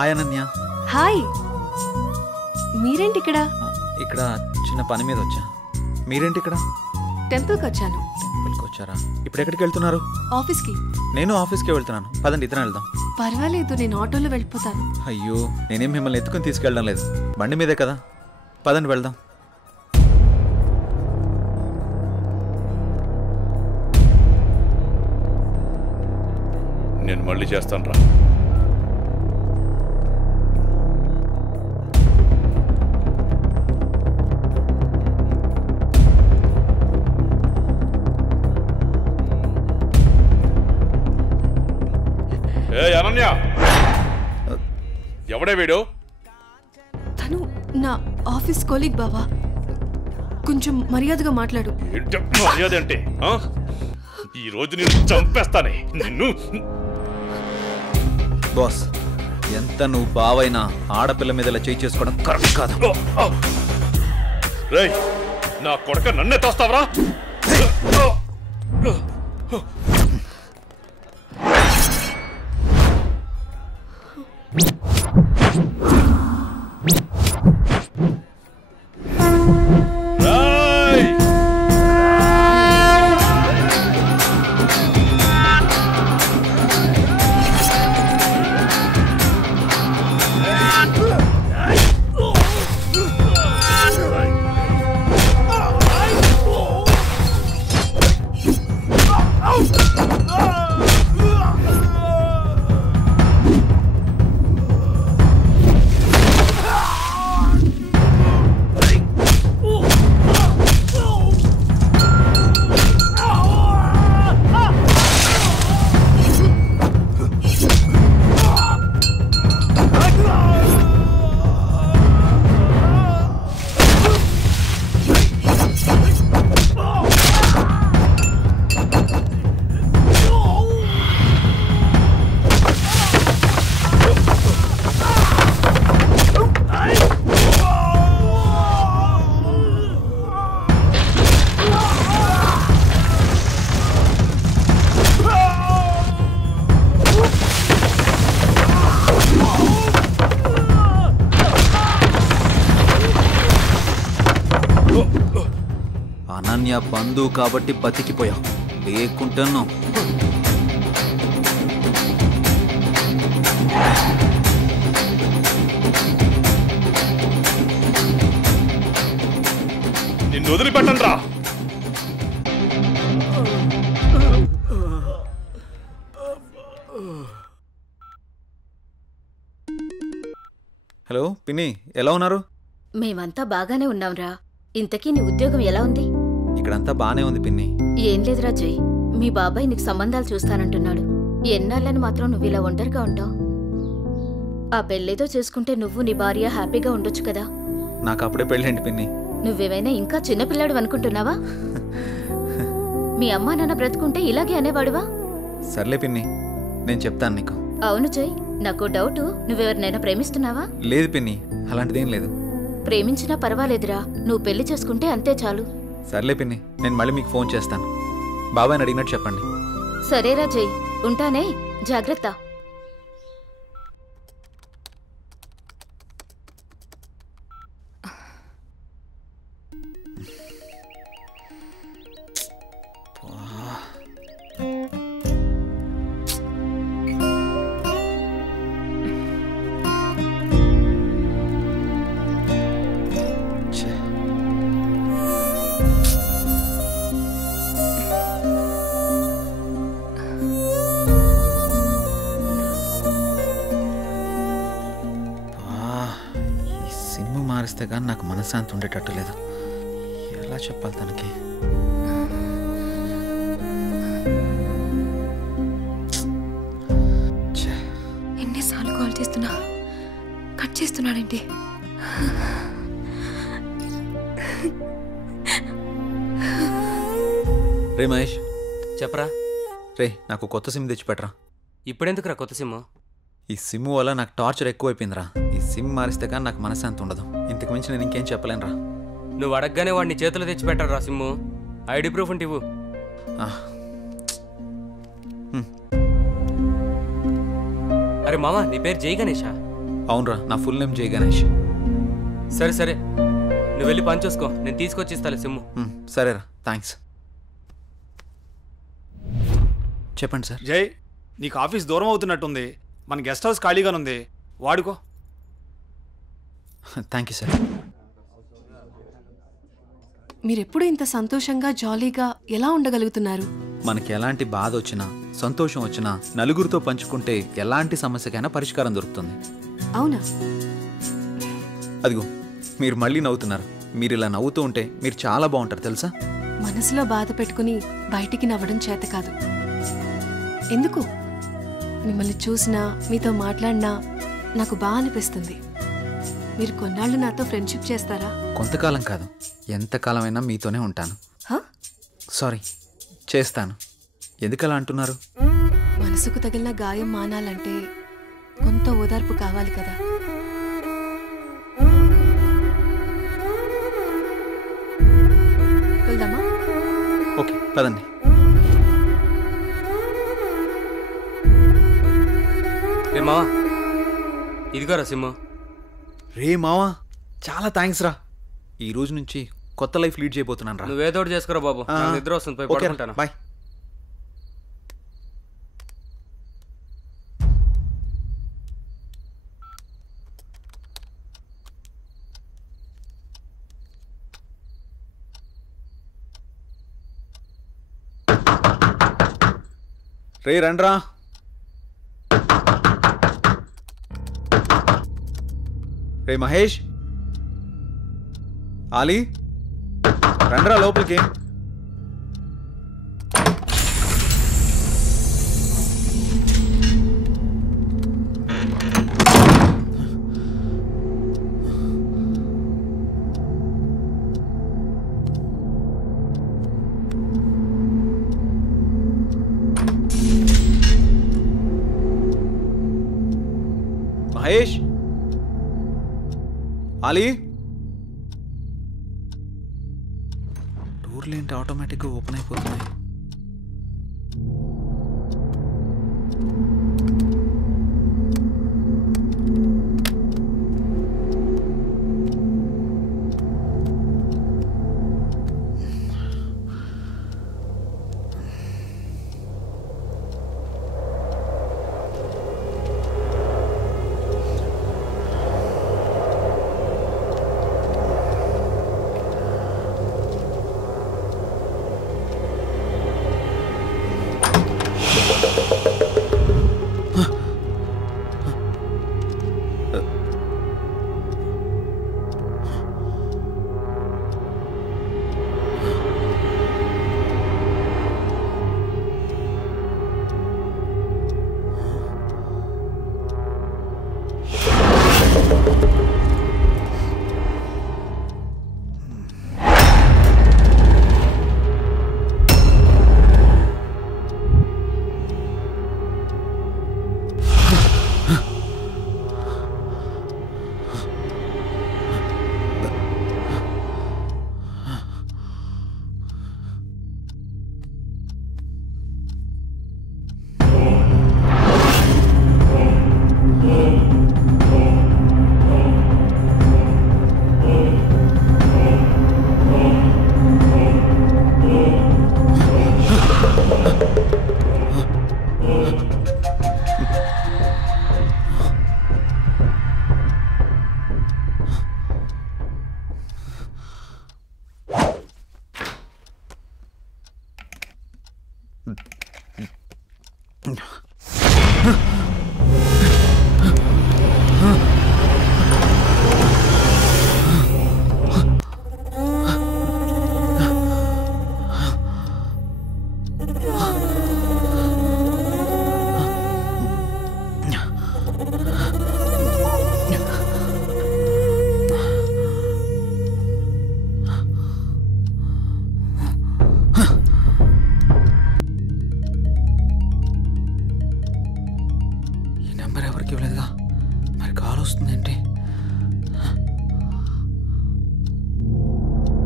Hi Ananya. Hi, మీరేంటి ఇక్కడ? ఇక్కడ చిన్న పని మీద వచ్చా. మీరేంటి ఇక్కడ? టెంపుల్కి వచ్చాను. టెంపుల్కి వచ్చారా? ఇప్పుడు ఎక్కడికి వెళ్తున్నారు? ఆఫీస్కి. నేను ఆఫీస్కే వెళ్తున్నాను. పదండి, ఇద్దరం వెళ్దాం. పర్వాలేదు, నేను ఆటోలో వెళ్ళిపోతాను. అయ్యో, నేనేం మిమ్మల్ని ఎత్తుకుని తీసుకెళ్ళడం లేదు, బండి మీదే కదా. పదండి వెళ్దాం. నేను మళ్ళీ చేస్తాను రా. ఏ అనన్య, ఎవడే వీడు? తను నా ఆఫీస్ కొలీగ్ బావా. కొంచెం మర్యాదగా మాట్లాడు. మర్యాద అంటే ఈ రోజు నేను చంపేస్తానే నిన్ను. బాస్, ఎంత నువ్వు బావైనా ఆడపిల్ల మీద ఇలా చేయి చేసుకోవడం కరెక్ట్ కాదు. రేయ్, నా కొడక నన్నే తోస్తావరా? అనన్య బంధువు కాబట్టి బతికిపోయావు, లేకుంటాను. నిన్ను వదిలిపెట్టండి రా. హలో పిన్ని, ఎలా ఉన్నారు? మేమంతా బాగానే ఉన్నాంరా. ఇంతకీ నీ ఉద్యోగం ఎలా ఉంది? ఇక్కడంతా బానే ఉంది పిన్ని. ఏం లేదురా జయ్, మీ బాబాయ్ నీకు సంబంధాలు చూస్తానంటున్నాడు. ఎన్నాళ్ళని మాత్రం నువ్వు ఇలా ఒంటరిగా ఉంటావు? ఆ పెళ్ళేదో చేసుకుంటే నువ్వు నీ భార్య హ్యాపీగా ఉండొచ్చు కదా. నాకు అప్పుడే పెళ్ళేంటి పిన్ని? నువ్వేమైనా ఇంకా చిన్నపిల్లాడు అనుకుంటున్నావా? మీ అమ్మా నాన్న బ్రతుకుంటే ఇలాగే అనేవాడువా? సర్లే పిన్ని, నేను చెప్తాను నీకు. అవును జయ్, నాకు డౌటు, నువ్వెవరినైనా ప్రేమిస్తున్నావా? లేదు పిన్ని, అలాంటిదేం లేదు. ప్రేమించినా పర్వాలేదురా, నువ్వు పెళ్లి చేసుకుంటే అంతే చాలు. సర్లే పిన్ని, నేను మళ్ళీ మీకు ఫోన్ చేస్తాను. బాబాయ్ని అడిగినట్టు చెప్పండి. సరేరా జయ్, ఉంటానే, జాగ్రత్త. మారిస్తే కానీ నాకు మనశ్శాంతి ఉండేటట్టు లేదు. ఎలా చెప్పాలి తనకి? ఎన్నిసార్లు కాల్ చేస్తున్నా, కట్ చేస్తున్నాడేంటి? రే మహేష్, చెప్పరా. రే, నాకు కొత్త సిమ్ తెచ్చిపెట్టరా. ఇప్పుడెందుకురా కొత్త సిమ్? ఈ సిమ్ వల్ల నాకు టార్చర్ ఎక్కువైపోయిందిరా. ఈ సిమ్ మారిస్తే కానీ నాకు మనశ్శాంతి ఉండదు. ఇంతకు మించి నేను ఇంకేం చెప్పలేనురా. నువ్వు అడగగానే వాడిని చేతులు తెచ్చి పెట్టరా సిమ్ము. ఐడి ప్రూఫ్ ఉంటే ఇవ్వు. అరే మామ, నీ పేరు జై గణేషా? అవునరా, నా ఫుల్ నేమ్ జై గణేష్. సరే సరే, నువ్వు వెళ్ళి పని చూసుకో, నేను తీసుకొచ్చి ఇస్తాలే సిమ్ము. సరేరా, థ్యాంక్స్. చెప్పండి సార్. జై, నీకు ఆఫీస్ దూరం అవుతున్నట్టుంది. మన గెస్ట్ హౌస్ ఖాళీగానుంది, వాడుకో. Thank you sir. మీరెప్పుడు ఇంత సంతోషంగా జాలీగా ఎలా ఉండగలుగుతున్నారు? మనకి ఎలాంటి బాధ వచ్చినా సంతోషం వచ్చినా నలుగురితో పంచుకుంటే ఎలాంటి సమస్యకైనా పరిష్కారం దొరుకుతుంది. అవునా? అదిగో మీరు మళ్ళీ నవ్వుతున్నారు. మీరు ఇలా నవ్వుతూ ఉంటే మీరు చాలా బాగుంటారు తెలుసా. మనసులో బాధ పెట్టుకుని బయటికి నవ్వడం చేత కాదు. ఎందుకు? మిమ్మల్ని చూసినా మీతో మాట్లాడినా నాకు బాగా అనిపిస్తుంది. మీరు కొన్నాళ్ళు నాతో ఫ్రెండ్షిప్ చేస్తారా? కొంతకాలం కాదు, ఎంతకాలమైనా మీతోనే ఉంటాను. సారీ, చేస్తాను. ఎందుకలా అంటున్నారు? మనసుకు తగిలిన గాయం మానాలంటే కొంత ఓదార్పు కావాలి కదా. వెళ్దామా? ఓకే, పదండి. రే మావా, ఇదిగోరా సిమ్ము. రే మావా, చాలా థ్యాంక్స్ రా. ఈ రోజు నుంచి కొత్త లైఫ్ లీడ్ చేయబోతున్నాను రా. నువ్వేదో ఒకటి చేసుకురా బాబు, నాకు నిద్ర వస్తుంది, పోయి పడుకుంటాను. బాయ్. రే రండ్రా. రే మహేష్, ఆలీ, రండ్రా లోపలికి. మహేష్, ఆలీ, డోర్లు ఏంటి ఆటోమేటిక్గా ఓపెన్ అయిపోతున్నాయి?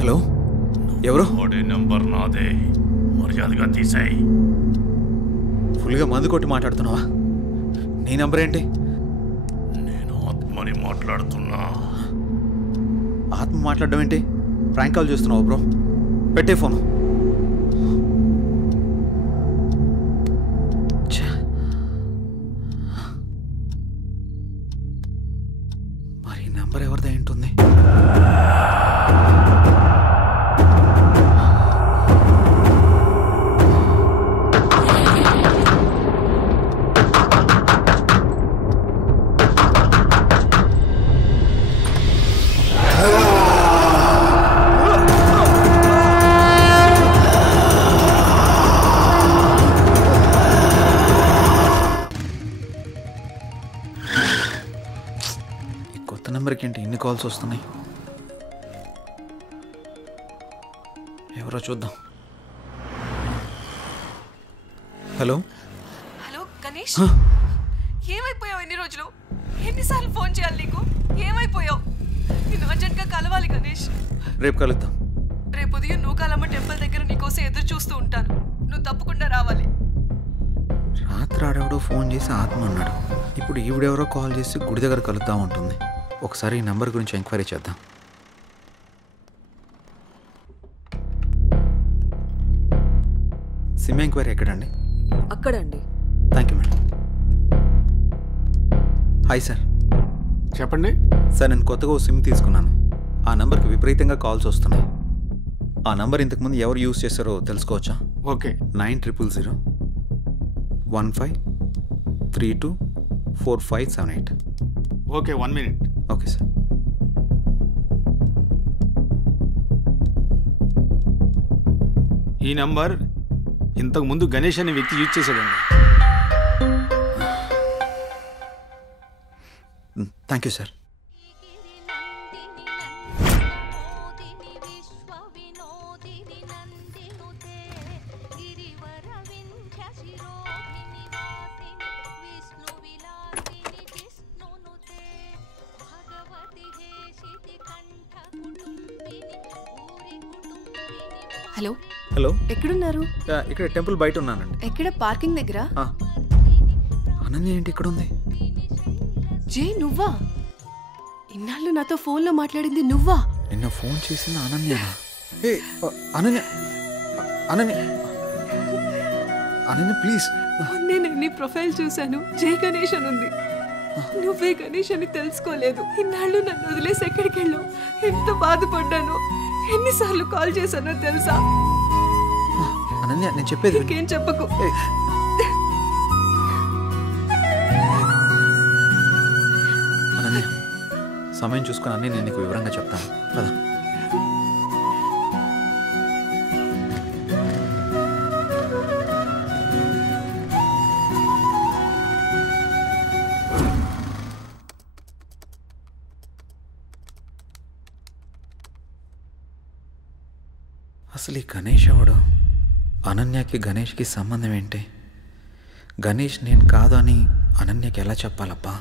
హలో, ఎవరు? నెంబర్ నాదే, మర్యాదగా తీసేయ్. ఫుల్గా మందు కొట్టి మాట్లాడుతున్నావా? నీ నంబర్ ఏంటి? నేను ఆత్మని మాట్లాడుతున్నా. ఆత్మ మాట్లాడడం ఏంటి? ప్రాంక్ కాల్ చేస్తున్నావు బ్రో. పెట్టే ఫోను. మరి నెంబర్ ఎవరిదై ఉంటుంది? నెంబర్కి ఏంటి ఇన్ని కాల్స్ వస్తున్నాయి? ఎవరో చూద్దాం. హలో హలో గణేష్, ఏమైపోయావు? ఎన్ని రోజులు, ఎన్నిసార్లు ఫోన్ చేయాలి నీకు? ఏమైపోయావు? నేను అర్జెంట్గా కలవాలి గణేష్. రేపు కలుద్దాం. రేపు ఉదయం నూకాలమ్మ టెంపుల్ దగ్గర నీకోసం ఎదురు చూస్తూ ఉంటాను. నువ్వు తప్పకుండా రావాలి. రాత్రి ఆడెవడో ఫోన్ చేసి ఆత్మ అన్నాడు. ఇప్పుడు ఈవిడెవరో కాల్ చేసి గుడి దగ్గర కలుద్దాం ఉంటుంది. ఒకసారి ఈ నెంబర్ గురించి ఎంక్వైరీ చేద్దాం. సిమ్ ఎంక్వైరీ ఎక్కడండి? అక్కడండి. Thank you madam. Hi sir. చెప్పండి. సార్, నేను కొత్తగా ఓ సిమ్ తీసుకున్నాను. ఆ నెంబర్కి విపరీతంగా కాల్స్ వస్తున్నాయి. ఆ నెంబర్ ఇంతకుముందు ఎవరు యూజ్ చేశారో తెలుసుకోవచ్చా? Okay. 900015324578. Okay, 1 minute. Okay sir. ఈ నంబర్ ఇంతకు ముందు గణేష్ అనే వ్యక్తి యూజ్ చేశాడండి. Thank you sir. Hello hello, ఎక్కడున్నారు? ఇక్కడ టెంపుల్ బయట ఉన్నానండి. ఎక్కడ? పార్కింగ్ దగ్గర. అనన్య ఏంటి ఇక్కడ ఉంది? జే, నువ్వా? ఇన్నాళ్ళు నాతో ఫోన్లో మాట్లాడింది నువ్వా? నిన్న ఫోన్ చేసింది అనన్యనా? ఏ అనన్య, అనన్య, అనన్య ప్లీజ్. నేను నీ ప్రొఫైల్ చూశాను. జై గణేష్ అని ఉంది. నువ్వే గణేష్ అని తెలుసుకోలేదు. ఇన్నాళ్ళు నన్ను వదిలేసి ఎక్కడికి వెళ్ళావు? ఎంత బాధపడ్డాను. ఎన్నిసార్లు కాల్ చేశానో తెలుసా? అనన్య, నేను చెప్పేది ఇంకేం చెప్పకు. అనన్య, సమయం చూసుకుని అన్నీ నేను నీకు వివరంగా చెప్తాను కదా. అసలు ఈ గణేష్ ఎవడు? అనన్యకి గణేష్కి సంబంధం ఏంటి? గణేష్ నేను కాదు అని అనన్యకి ఎలా చెప్పాలబ్బా?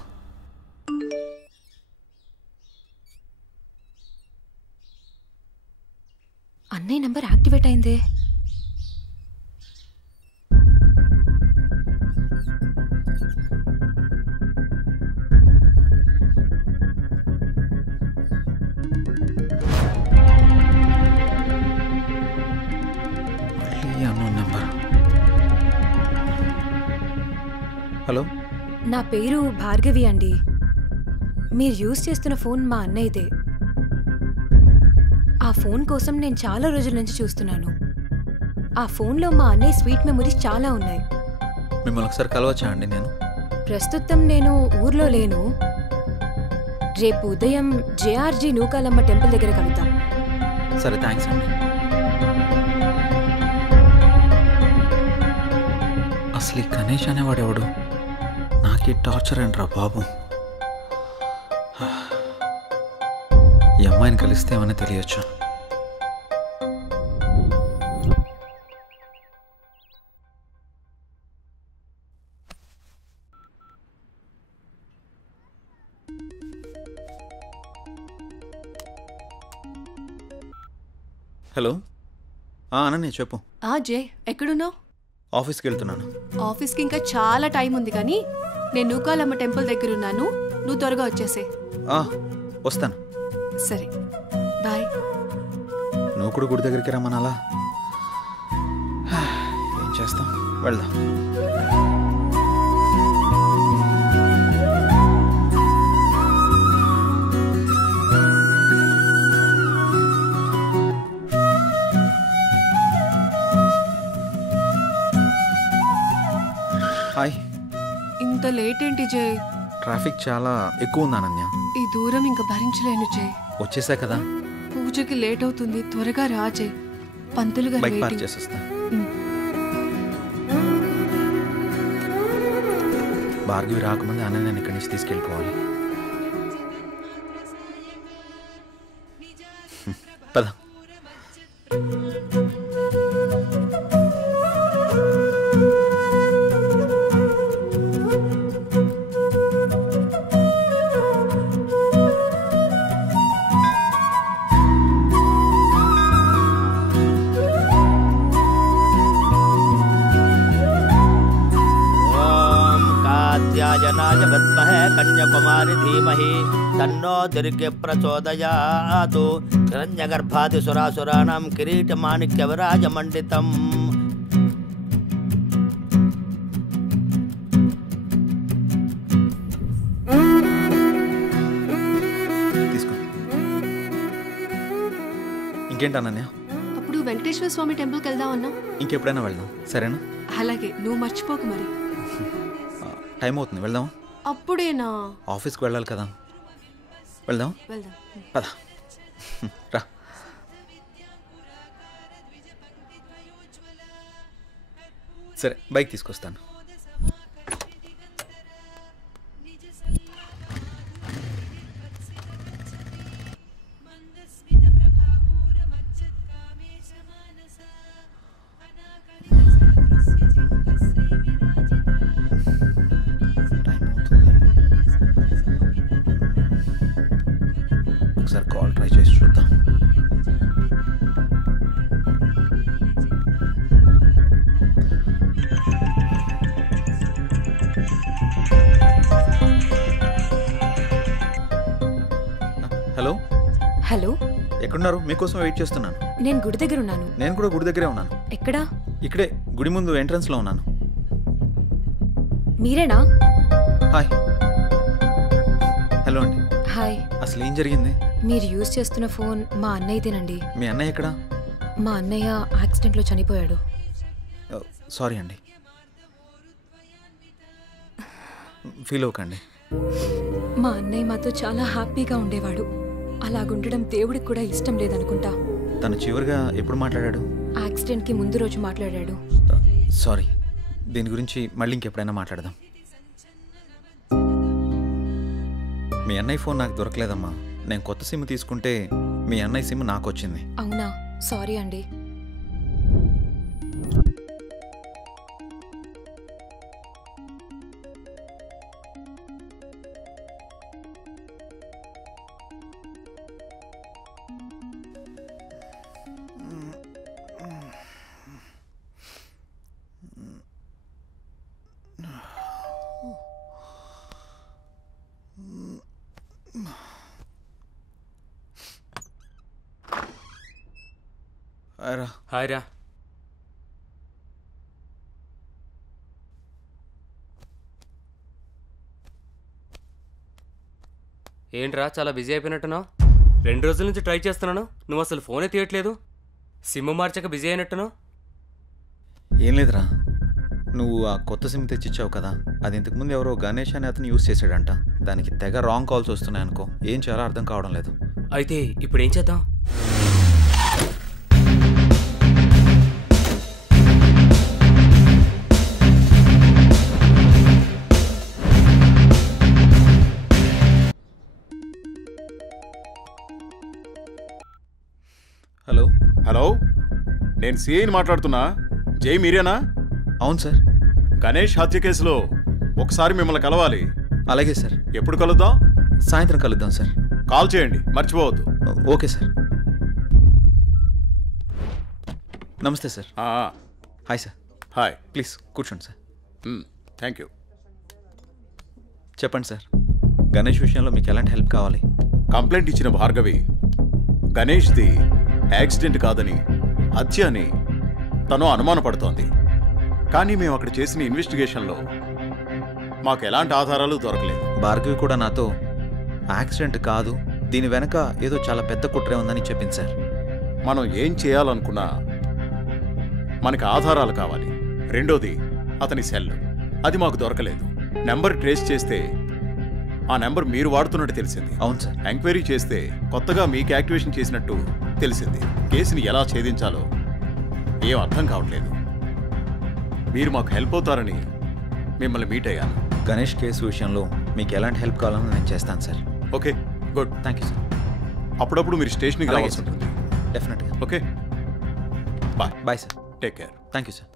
అన్నయ్య నంబర్ యాక్టివేట్ అయిందే. హలో, నా పేరు భార్గవి అండి. మీరు యూజ్ చేస్తున్న ఫోన్ మా అన్నయ్యదే. ఆ ఫోన్ కోసం నేను చాలా రోజుల నుంచి చూస్తున్నాను. ఆ ఫోన్లో మా అన్నయ్య స్వీట్ మెమరీస్ చాలా ఉన్నాయి. మిమ్మల్ని ఒకసారి కలవచ్చా అండి? నేను ప్రస్తుతం నేను ఊర్లో లేను. రేపు ఉదయం జేఆర్జీ నూకాలమ్మ టెంపుల్ దగ్గర కలుద్దాం. సరే, థ్యాంక్స్ అండి. అసలు ఈ గణేష్ అనేవాడు ఎవడు? నాకీ టార్చర్ అంటరా బాబు. ఈ అమ్మాయిని కలిస్తే ఏమని తెలియచ్చు. హలో, అనన్య చెప్పు. జే, ఎక్కడున్నావు? ఆఫీస్కి వెళ్తున్నాను. ఆఫీస్కి ఇంకా చాలా టైం ఉంది, కానీ నేను నూకాలమ్మ టెంపుల్ దగ్గర ఉన్నాను. నువ్వు త్వరగా వచ్చేసే. వస్తాను. సరే బాయ్. నువ్వు కూడా గుడి దగ్గరికి రమ్మనాలా? ఏం చేస్తాం, వెళ్దాం. హాయ్. ఇంత లేట్ ఏంటి జై? ట్రాఫిక్ చాలా ఎక్కువ ఉంది అనన్య. ఈ దూరం ఇంకా భరించలేను జై. వచ్చేసా కదా. పూజకి లేట్ అవుతుంది, త్వరగా రా జై. పంతులు గారు బైక్ పార్క్ waiting. చేసేస్తా. భార్గవి రాకముందే అనన్యని ఇక్కడి నుంచి తీసుకెళ్ళిపోవాలి. పద. कात्यायनाय विद्महे कन्याकुमारी धीमहि तन्नो दुर्गे प्रचोदयात् हिरण्यगर्भादिसुरासुराणां किरीटमाणिक्यविराजमण्डितम् తీసుకో. ఇంకేంటి అనన్య? అప్పుడు వెంకటేశ్వర స్వామి టెంపుల్కి వెళ్దాం అన్నా. ఇంకెప్పుడైనా వెళ్దాం, సరేనా? అలాగే, నువ్వు మర్చిపోకు మరి. టైం అవుతుంది, వెళ్దాం. అప్పుడేనా? ఆఫీస్కి వెళ్ళాలి కదా. వెళ్దాం. వెళ్దాం. పద. రా. సరే, బైక్ తీసుకొస్తాను. ఒకసారి కాల్ ట్రై చేసి చూద్దాం. హలో. హలో, ఎక్కడున్నారు? మీకోసం వెయిట్ చేస్తున్నాను. నేను గుడి దగ్గర ఉన్నాను. నేను కూడా గుడి దగ్గరే ఉన్నాను. ఎక్కడా? ఇక్కడే గుడి ముందు ఎంట్రన్స్లో ఉన్నాను. మీరేనా? హాయ్. హలో అండి. హాయ్. అసలు ఏం జరిగింది? మీరు యూజ్ చేస్తున్న ఫోన్ మా అన్నయ్యదేనండి. మీ అన్నయ్య ఎక్కడా? మా అన్నయ్య యాక్సిడెంట్లో చనిపోయాడు. సారీ అండి. ఫీల్ అవ్వకండి. మా అన్నయ్య మాతో చాలా హ్యాపీగా ఉండేవాడు. అలాగుండడం దేవుడికి కూడా ఇష్టం లేదనుకుంటా. తను చివరిగా ఎప్పుడు మాట్లాడాడు? యాక్సిడెంట్కి ముందు రోజు మాట్లాడాడు. సారీ. దీని గురించి మళ్ళీ ఇంకెప్పుడైనా మాట్లాడదాం. మీ అన్నయ్య ఫోన్ నాకు దొరకలేదమ్మా. నేను కొత్త సిమ్ తీసుకుంటే మీ అన్నయ్య సిమ్ నాకు వచ్చింది. అవునా? సారీ అండి. హాయ్ రా. ఏంట్రా చాలా బిజీ అయిపోయినట్టున్నావు? 2 రోజుల నుంచి ట్రై చేస్తున్నాను, నువ్వు అసలు ఫోనే తీయట్లేదు. సిమ్ మార్చక బిజీ అయినట్టున్నావు. ఏం లేదురా, నువ్వు ఆ కొత్త సిమ్ తెచ్చిచ్చావు కదా, అది ఇంతకుముందు ఎవరో గణేష్ అనే అతను యూస్ చేశాడంట. దానికి తెగ రాంగ్ కాల్స్ వస్తున్నాయి అనుకో. ఏం చేయాలో అర్థం కావడం లేదు. అయితే ఇప్పుడు ఏం చేద్దాం? హలో. హలో, నేను సిఐని మాట్లాడుతున్నా. జై మీరేనా? అవును సార్. గణేష్ హత్య కేసులో ఒకసారి మిమ్మల్ని కలవాలి. అలాగే సార్. ఎప్పుడు కలుద్దాం? సాయంత్రం కలుద్దాం సార్. కాల్ చేయండి, మర్చిపోవద్దు. Okay sir. నమస్తే sir. Hi sir. Hi. Please కూర్చోండి సార్. Thank you. చెప్పండి సార్. గణేష్ విషయంలో మీకు ఎలాంటి హెల్ప్ కావాలి? కంప్లైంట్ ఇచ్చిన భార్గవి గణేష్ది యాక్సిడెంట్ కాదని హత్య అని తను అనుమానపడుతోంది. కానీ మేము అక్కడ చేసిన ఇన్వెస్టిగేషన్లో మాకు ఎలాంటి ఆధారాలు దొరకలేదు. భార్గవి కూడా నాతో యాక్సిడెంట్ కాదు, దీని వెనక ఏదో చాలా పెద్ద కుట్రే ఉందని చెప్పింది సార్. మనం ఏం చేయాలనుకున్నా మనకి ఆధారాలు కావాలి. రెండోది అతని సెల్, అది మాకు దొరకలేదు. నెంబర్ ట్రేస్ చేస్తే ఆ నెంబర్ మీరు వాడుతున్నట్టు తెలిసింది. అవును సార్. ఎంక్వైరీ చేస్తే కొత్తగా మీకు యాక్టివేషన్ చేసినట్టు తెలిసింది. కేసుని ఎలా ఛేదించాలో ఏం అర్థం కావట్లేదు. మీరు మాకు హెల్ప్ అవుతారని మిమ్మల్ని మీట్ అయ్యాను. గణేష్ కేసు విషయంలో మీకు ఎలాంటి హెల్ప్ కావాలని నేను చేస్తాను sir. Okay, good. Thank you sir. అప్పుడప్పుడు మీరు స్టేషన్కి రావాల్సి ఉంటుంది. డెఫినెట్గా. Okay, bye. Bye sir. Take care. Thank you sir.